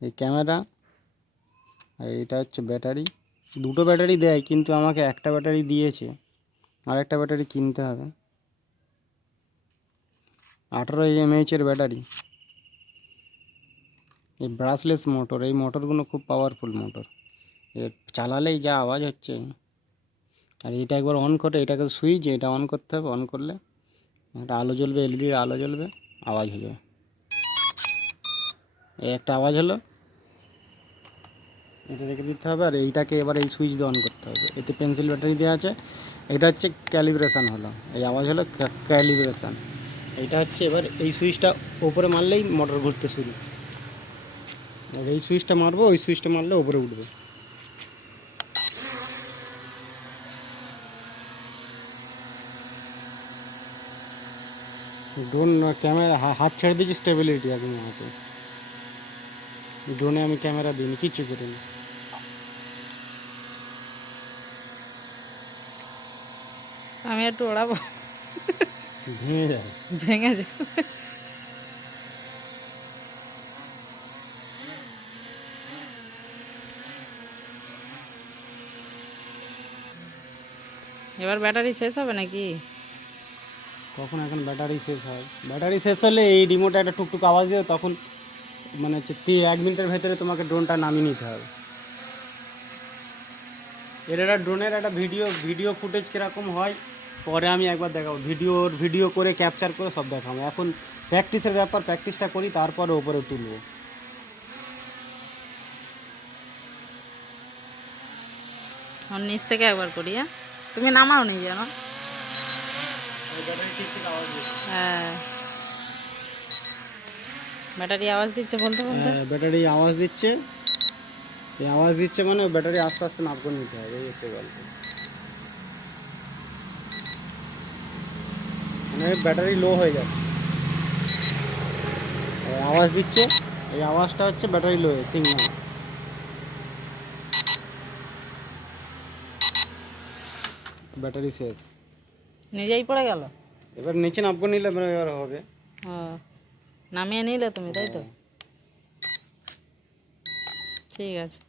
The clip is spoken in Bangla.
এই ক্যামেরা, আর এটা হচ্ছে ব্যাটারি। দুটো ব্যাটারি দেয়, কিন্তু আমাকে একটা ব্যাটারি দিয়েছে। আর একটা ব্যাটারি কিনতে হবে। আঠারো এমএইচের ব্যাটারি। এই ব্রাশলেস মোটর এই মোটরগুলো খুব পাওয়ারফুল মোটর এ চালালেই যা আওয়াজ হচ্ছে। আর এটা একবার অন করে, এটাকে সুইচ এটা অন করতে হবে অন করলে একটা আলো জ্বলবে এলইডির আলো জ্বলবে, আওয়াজ হয়ে যাবে। এই একটা আওয়াজ হলো। এটা রেখে দিতে হবে আর এইটাকে এবার এই সুইচ দিয়ে অন করতে হবে। এতে পেন্সিল ব্যাটারি দেওয়া আছে। এটা হচ্ছে ক্যালিব্রেশান হলো। এই আওয়াজ হলো ক্যালিব্রেশান এইটা হচ্ছে এবার এই সুইচটা ওপরে মারলেই মোটর ঘুরতে শুরু। আর এই সুইচটা মারবো, ওই সুইচটা মারলে ওপরে উঠবে। ড্রোন ক্যামেরা হাত ছেড়ে দিয়েছি স্টেবিলিটি এখন আমাকে ড্রোনে আমি ক্যামেরা দিইনি কিচ্ছু করিনি আমি একটু ওড়াবো ভেঙে যাবে ভেঙে যাবে এবার ব্যাটারি শেষ হবে নাকি কখন এখন ব্যাটারি শেষ হয় ব্যাটারি শেষ হলে এই রিমোটে একটা টুকটুক আওয়াজ দেবে তখন মানে হচ্ছে এক মিনিটের ভেতরে তোমাকে ড্রোনটা নামিয়ে নিতে হবে। এর একটা ড্রোনের একটা ভিডিও ভিডিও ফুটেজ কীরকম হয় পরে আমি একবার দেখাবো। ভিডিওর ভিডিও করে ক্যাপচার করে সব দেখাবো। এখন প্র্যাকটিসের ব্যাপার প্র্যাকটিসটা করি তারপরে ওপরে তুলবো। নিচ থেকে একবার করি হ্যাঁ? তুমি নামাও নি যেন। হ্যাঁ। ব্যাটারি আওয়াজ দিচ্ছে বলতে বলতে হ্যাঁ, ব্যাটারি আওয়াজ দিচ্ছে। এই আওয়াজ দিচ্ছে মানে ব্যাটারি আস্তে আস্তে নাপ করে নিতে হবে এই হচ্ছে গল্প। মানে ব্যাটারি লো হয়ে যাচ্ছে। এই আওয়াজ দিচ্ছে এই আওয়াজটা হচ্ছে ব্যাটারি লো সিগন্যাল ব্যাটারি শেষ। নিজেই পড়ে গেল? এবার নিচে নাপ করে নিলে মানে এবার হবে। ও। নামিয়ে নিলে তুমি তাই তো? ঠিক আছে।